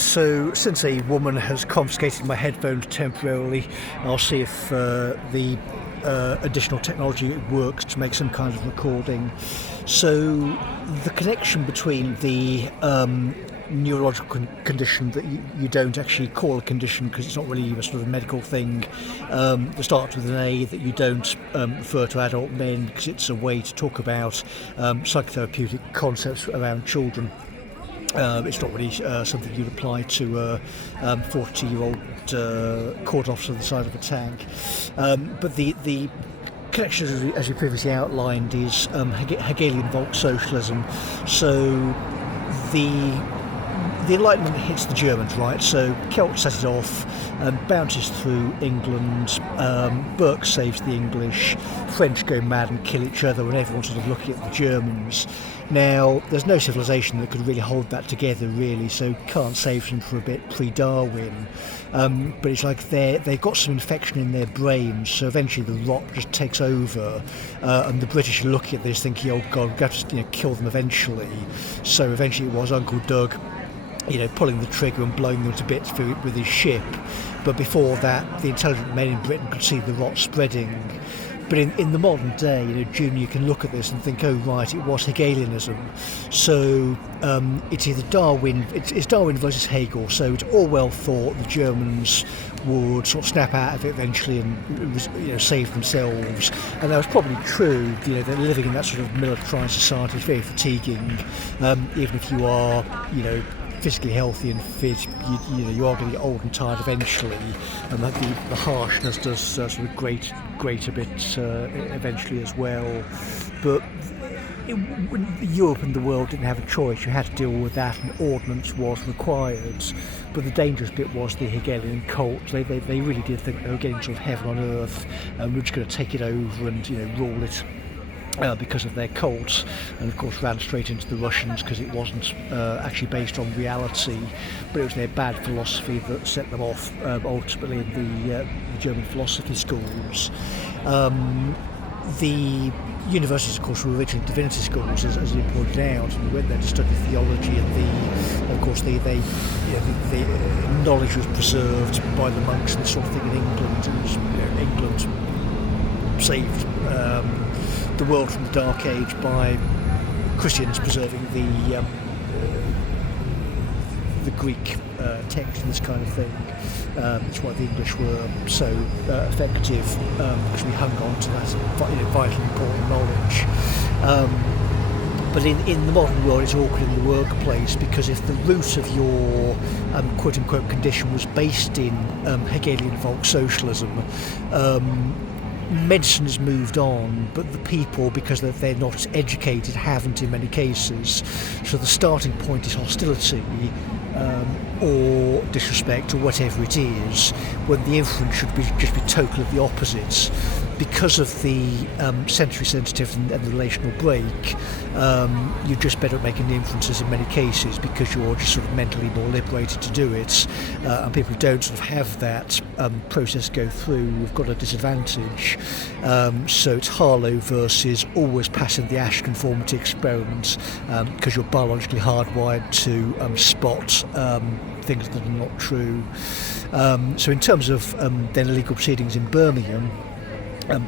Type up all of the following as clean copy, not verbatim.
So since a woman has confiscated my headphones temporarily, I'll see if the additional technology works to make some kind of recording. So the connection between the neurological condition that you don't actually call a condition because it's not really a sort of medical thing, that starts with an A, that you don't refer to adult men because it's a way to talk about psychotherapeutic concepts around children. It's not really something you'd apply to a 40-year-old court officer on the side of a tank. But the connection, as you previously outlined, is Hegelian Volk socialism. So the Enlightenment hits the Germans, right? So Celt set it off, bounces through England, Burke saves the English, French go mad and kill each other, and everyone's sort of looking at the Germans. Now, there's no civilization that could really hold that together, really, so can't save them for a bit pre-Darwin. But it's like they've got some infection in their brains, so eventually the rot just takes over, and the British are looking at this thinking, oh God, we've got to kill them eventually. So eventually it was Uncle Doug, pulling the trigger and blowing them to bits with his ship. But before that, the intelligent men in Britain could see the rot spreading. But in the modern day, Junior can look at this and think, oh right, it was Hegelianism. So it's either Darwin, it's Darwin versus Hegel. So it's Orwell thought the Germans would sort of snap out of it eventually and save themselves. And that was probably true. They're living in that sort of militarised society. It's very fatiguing, even if you are, physically healthy and fit, you are going to get old and tired eventually, and that the harshness does sort of grate a bit eventually as well. But Europe and the world didn't have a choice. You had to deal with that, and ordnance was required. But the dangerous bit was the Hegelian cult. They really did think they were getting sort of heaven on earth, and we're just going to take it over and rule it. Because of their cult, and of course ran straight into the Russians because it wasn't actually based on reality, but it was their bad philosophy that set them off ultimately in the German philosophy schools. The universities, of course, were originally divinity schools, as you pointed out, and we went there to study theology, and of course the knowledge was preserved by the monks and this sort of thing in England. And England saved the world from the Dark Age by Christians preserving the Greek text and this kind of thing. That's why the English were so effective, because we hung on to that vitally important knowledge. But in the modern world, it's awkward in the workplace, because if the root of your quote-unquote condition was based in Hegelian Volk socialism, medicine has moved on, but the people, because they're not as educated, haven't in many cases. So the starting point is hostility or disrespect or whatever it is, when the inference should just be totally the opposite. Because of the sensory sensitivity and the relational break, you're just better at making the inferences in many cases because you're just sort of mentally more liberated to do it. And people who don't sort of have that process go through, we've got a disadvantage. So it's Harlow versus always passing the Ash conformity experiment, because you're biologically hardwired to spot things that are not true. So in terms of then legal proceedings in Birmingham,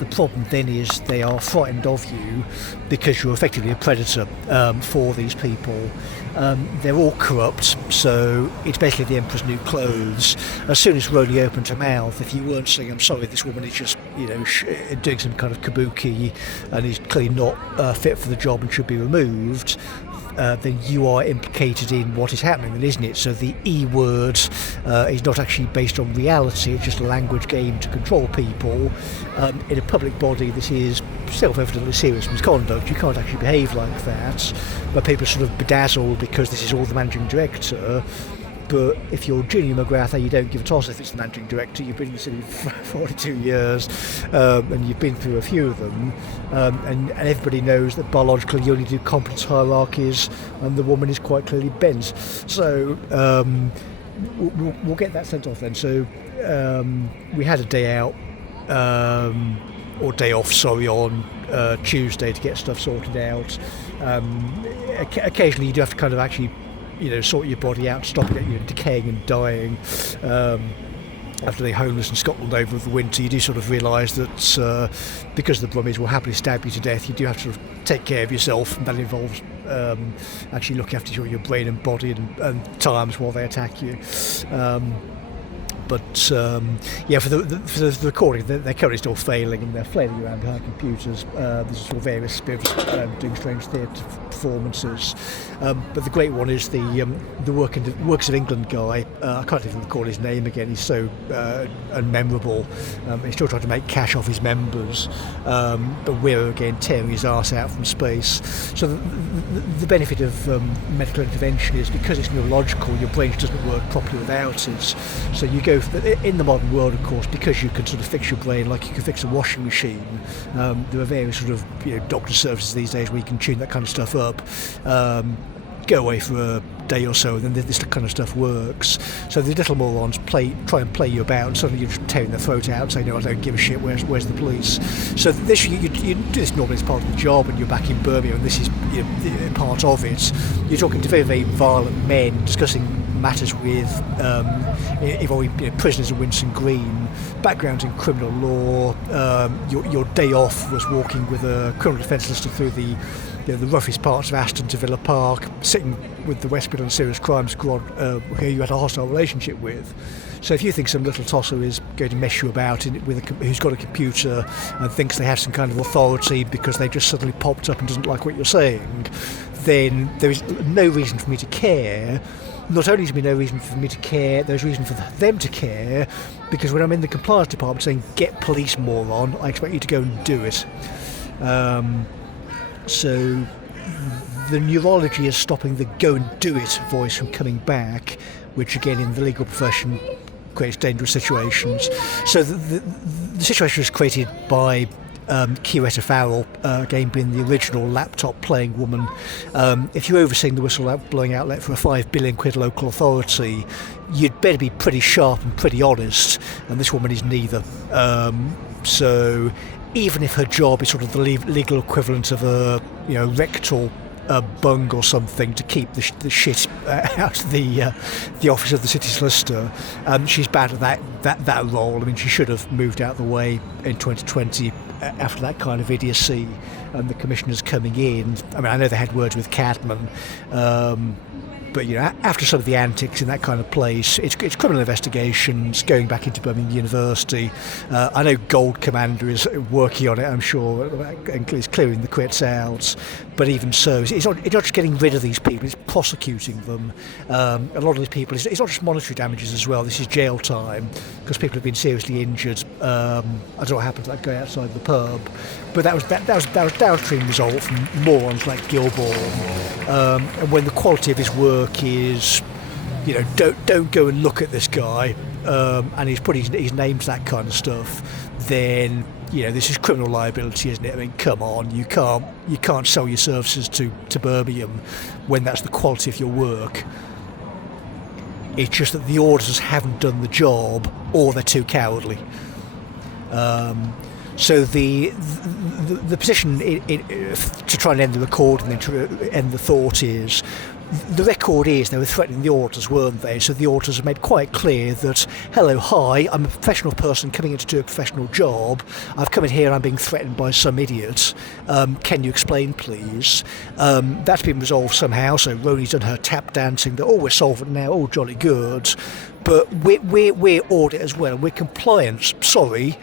the problem then is they are frightened of you because you're effectively a predator for these people. They're all corrupt, so it's basically the emperor's new clothes. As soon as Rowley opened her mouth, if you weren't saying, I'm sorry, this woman is just doing some kind of kabuki and is clearly not fit for the job and should be removed, then you are implicated in what is happening, then, isn't it? So the E word is not actually based on reality, it's just a language game to control people. In a public body, this is self-evidently serious misconduct. You can't actually behave like that, but people are sort of bedazzled because this is all the managing director. But if you're Junior McGrath, you don't give a toss if it's the managing director. You've been in the city for 42 years, and you've been through a few of them, and everybody knows that biologically you only do competence hierarchies, and the woman is quite clearly bent. So we'll get that sent off then. So we had a day out, or day off, sorry, on Tuesday to get stuff sorted out. Occasionally you do have to kind of actually sort your body out, stop it decaying and dying. After being homeless in Scotland over the winter, you do sort of realise that because the Brummies will happily stab you to death, you do have to sort of take care of yourself, and that involves actually looking after your brain and body and times while they attack you. But for the recording, they're currently still failing, and they're flailing around behind computers. There's sort of various spirits doing strange theatre performances. But the great one is the Works of England guy. I can't even recall his name again. He's so unmemorable. He's still trying to make cash off his members. But we're again tearing his arse out from space. So the benefit of medical intervention is because it's neurological, your brain doesn't work properly without it. So you go in the modern world, of course, because you can sort of fix your brain like you can fix a washing machine. There are various sort of doctor services these days where you can tune that kind of stuff up. Go away for a day or so, and then this kind of stuff works. So the little morons try and play you about, and suddenly you're just tearing their throat out and saying, "No, I don't give a shit. Where's the police?" So this you do this normally as part of the job, and you're back in Birmingham, and this is part of it. You're talking to very, very violent men discussing matters with involving prisoners in Winson Green, backgrounds in criminal law. Your day off was walking with a criminal defence solicitor through the roughest parts of Aston to Villa Park, sitting with the West Midlands Serious Crime Squad, who you had a hostile relationship with. So if you think some little tosser is going to mess you about who's got a computer and thinks they have some kind of authority because they just suddenly popped up and doesn't like what you're saying, then there is no reason for me to care. Not only is there no reason for me to care, there's reason for them to care, because when I'm in the compliance department saying, "Get police, moron," I expect you to go and do it. So the neurology is stopping the "go and do it" voice from coming back, which again in the legal profession creates dangerous situations. So the situation was created by Chiaretta Farrell, again being the original laptop playing woman. If you're overseeing the whistleblowing outlet for a £5 billion local authority, you'd better be pretty sharp and pretty honest, and this woman is neither. So even if her job is sort of the legal equivalent of a rectal bung or something to keep the shit out of the office of the city solicitor, she's bad at that role. I mean, she should have moved out of the way in 2020 after that kind of idiocy, and the commissioners coming in. I mean, I know they had words with Cadman, but after some of the antics in that kind of place, it's criminal investigations going back into Birmingham University. I know Gold Commander is working on it, I'm sure, and is clearing the quits out. But even so, it's not just getting rid of these people; it's prosecuting them. A lot of these people, it's not just monetary damages as well. This is jail time because people have been seriously injured. I don't know what happened to that guy outside the pub, but that was downstream result from morons like Gilbourne. And when the quality of his work is, don't go and look at this guy, and he's put his name to that kind of stuff, then this is criminal liability, isn't it? I mean, come on, you can't sell your services to Birmingham when that's the quality of your work. It's just that the auditors haven't done the job, or they're too cowardly. So the position to try and end the recording and to end the thought is, the record is they were threatening the auditors, weren't they? So the auditors have made quite clear that, hello, hi, I'm a professional person coming in to do a professional job. I've come in here and I'm being threatened by some idiot. Can you explain, please? That's been resolved somehow. So Roni's done her tap dancing that, we're solvent now, jolly good. But we're audit as well, and we're compliance. Sorry,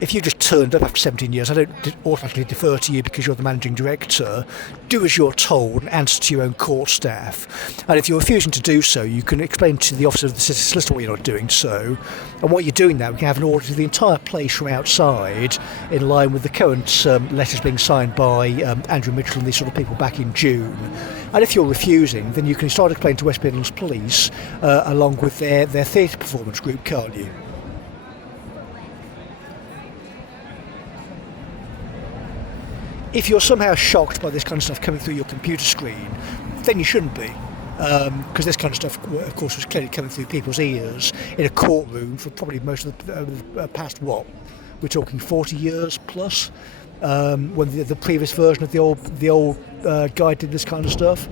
if you just turned up after 17 years, I don't automatically defer to you because you're the managing director. Do as you're told and answer to your own court staff. And if you're refusing to do so, you can explain to the officer of the city solicitor why you're not doing so. And what you're doing now, we can have an audit of the entire place from outside, in line with the current letters being signed by Andrew Mitchell and these sort of people back in June. And if you're refusing, then you can start explaining to West Midlands Police, along with their theatre performance group, can't you? If you're somehow shocked by this kind of stuff coming through your computer screen, then you shouldn't be. Because this kind of stuff, of course, was clearly coming through people's ears in a courtroom for probably most of the past, we're talking 40 years plus, when the previous version of the old guy did this kind of stuff.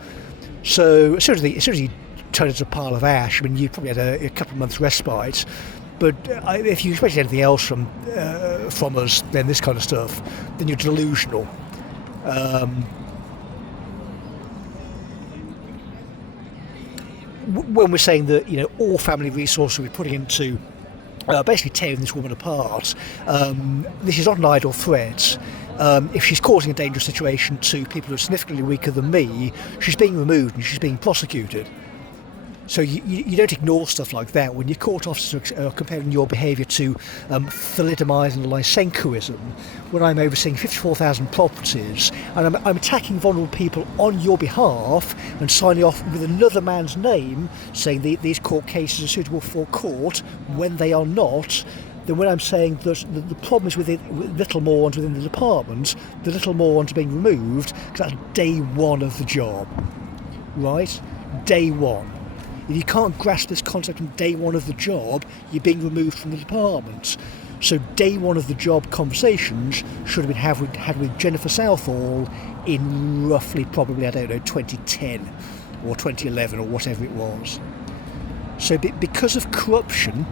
So as soon as he turned into a pile of ash, I mean, you probably had a couple of months respite. But if you expect anything else from us, then this kind of stuff, then you're delusional. When we're saying that, you know, all family resources we're putting into basically tearing this woman apart, this is not an idle threat. If she's causing a dangerous situation to people who are significantly weaker than me, she's being removed and she's being prosecuted. So you don't ignore stuff like that. When your court officers are comparing your behaviour to thalidomide and lysenkoism, when I'm overseeing 54,000 properties and I'm attacking vulnerable people on your behalf and signing off with another man's name saying these court cases are suitable for court when they are not, then when I'm saying that the problem is with little morons within the department, the little morons are being removed because that's day one of the job, right? Day one. If you can't grasp this concept from day one of the job, you're being removed from the department. So day one of the job conversations should have been had with Jennifer Southall in roughly probably, 2010 or 2011 or whatever it was. So because of corruption,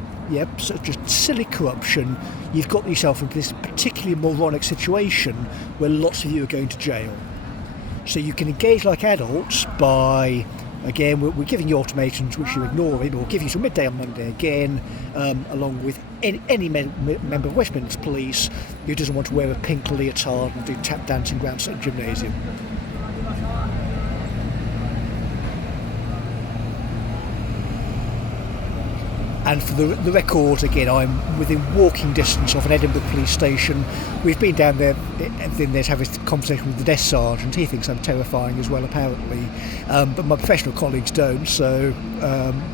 so just silly corruption, you've got yourself into this particularly moronic situation where lots of you are going to jail. So you can engage like adults by... Again, we're giving you ultimatums which you're ignoring. We'll give you till midday on Monday again, along with any member of West Midlands Police who doesn't want to wear a pink leotard and do tap dancing around a gymnasium. And for the record, again, I'm within walking distance of an Edinburgh police station. We've been down there to have this conversation with the desk sergeant. He thinks I'm terrifying as well, apparently. But my professional colleagues don't, so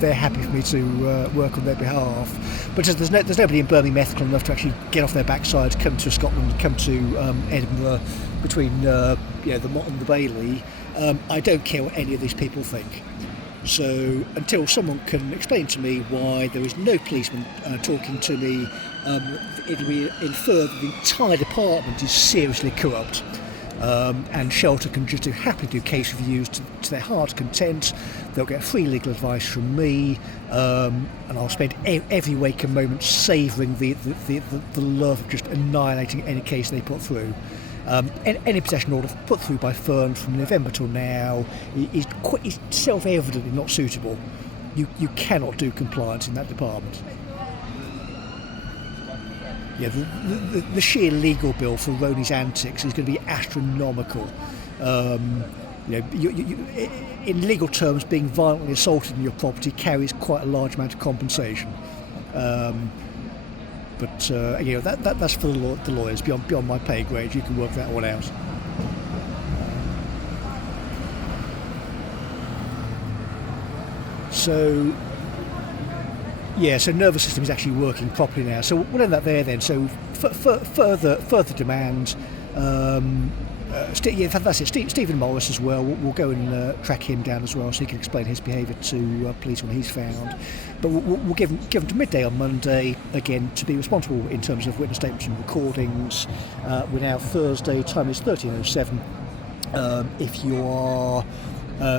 they're happy for me to work on their behalf. But there's nobody in Birmingham ethical enough to actually get off their backside, come to Scotland, come to Edinburgh between the Mott and the Bailey. I don't care what any of these people think. So until someone can explain to me why there is no policeman talking to me, it'll be inferred that the entire department is seriously corrupt. And Shelter can just happily do case reviews to their heart's content. They'll get free legal advice from me, and I'll spend every waking moment savouring the love of just annihilating any case they put through. Any possession order put through by Fern from November till now is self-evidently not suitable. You cannot do compliance in that department. Yeah, the sheer legal bill for Roni's antics is going to be astronomical. In legal terms, being violently assaulted in your property carries quite a large amount of compensation. But that's for the lawyers beyond my pay grade. You can work that one out. So nervous system is actually working properly now. So we'll end that there then. So further demand. That's it. Stephen Morris as well. We'll go and track him down as well, so he can explain his behaviour to police when he's found. But we'll give him to midday on Monday again to be responsible in terms of witness statements and recordings. We're now Thursday. Time is 13:07. If you are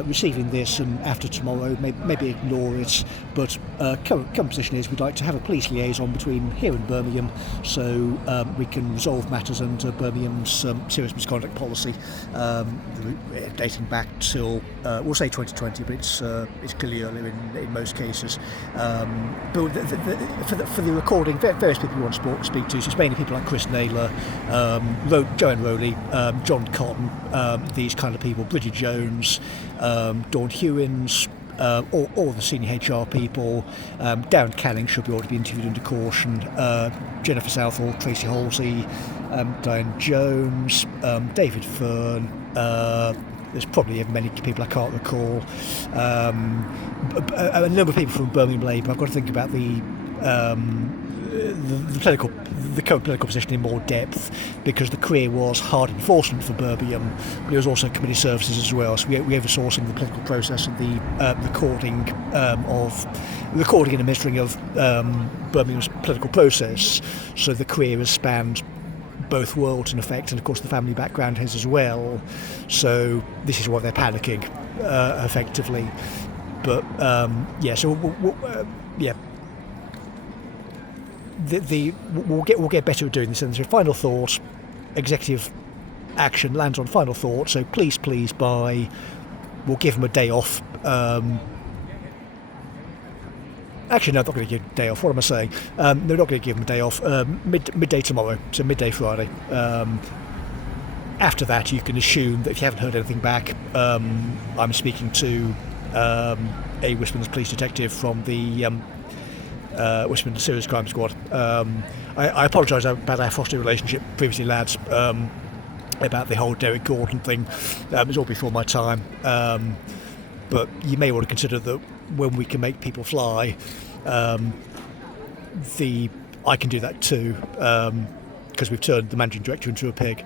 receiving this and after tomorrow, maybe ignore it, but current position is we'd like to have a police liaison between here and Birmingham, so we can resolve matters under Birmingham's serious misconduct policy, dating back till we'll say 2020, but it's clearly earlier in most cases. But for the recording, various people you want to speak to, so it's mainly people like Chris Naylor, Joanne Rowley, John Cotton, these kind of people, Bridget Jones, Dawn Hewins, all the senior HR people. Darren Canning should be able to be interviewed under caution. Jennifer Southall, Tracy Halsey, Diane Jones, David Fern. There's probably many people I can't recall. A number of people from Birmingham Labour. I've got to think about the current political position in more depth, because the career was hard enforcement for Birmingham, but it was also committee services as well. So we oversaw some of the political process and the recording and administering of Birmingham's political process. So the career has spanned both worlds in effect, and of course the family background has as well. So this is why they're panicking, effectively. But so we'll get better at doing this. And so final thought, executive action lands on final thought. So please buy. We'll give them a day off. Actually, no, I'm not going to give them a day off. What am I saying? They're not going to give them a day off. Midday tomorrow, so midday Friday. After that, you can assume that if you haven't heard anything back, I'm speaking to a Westminster police detective from the Westminster Serious Crime Squad. I apologise about our foster relationship previously, lads, about the whole Derek Gordon thing. It was all before my time. But you may want to consider that when we can make people fly, I can do that too, because we've turned the managing director into a pig.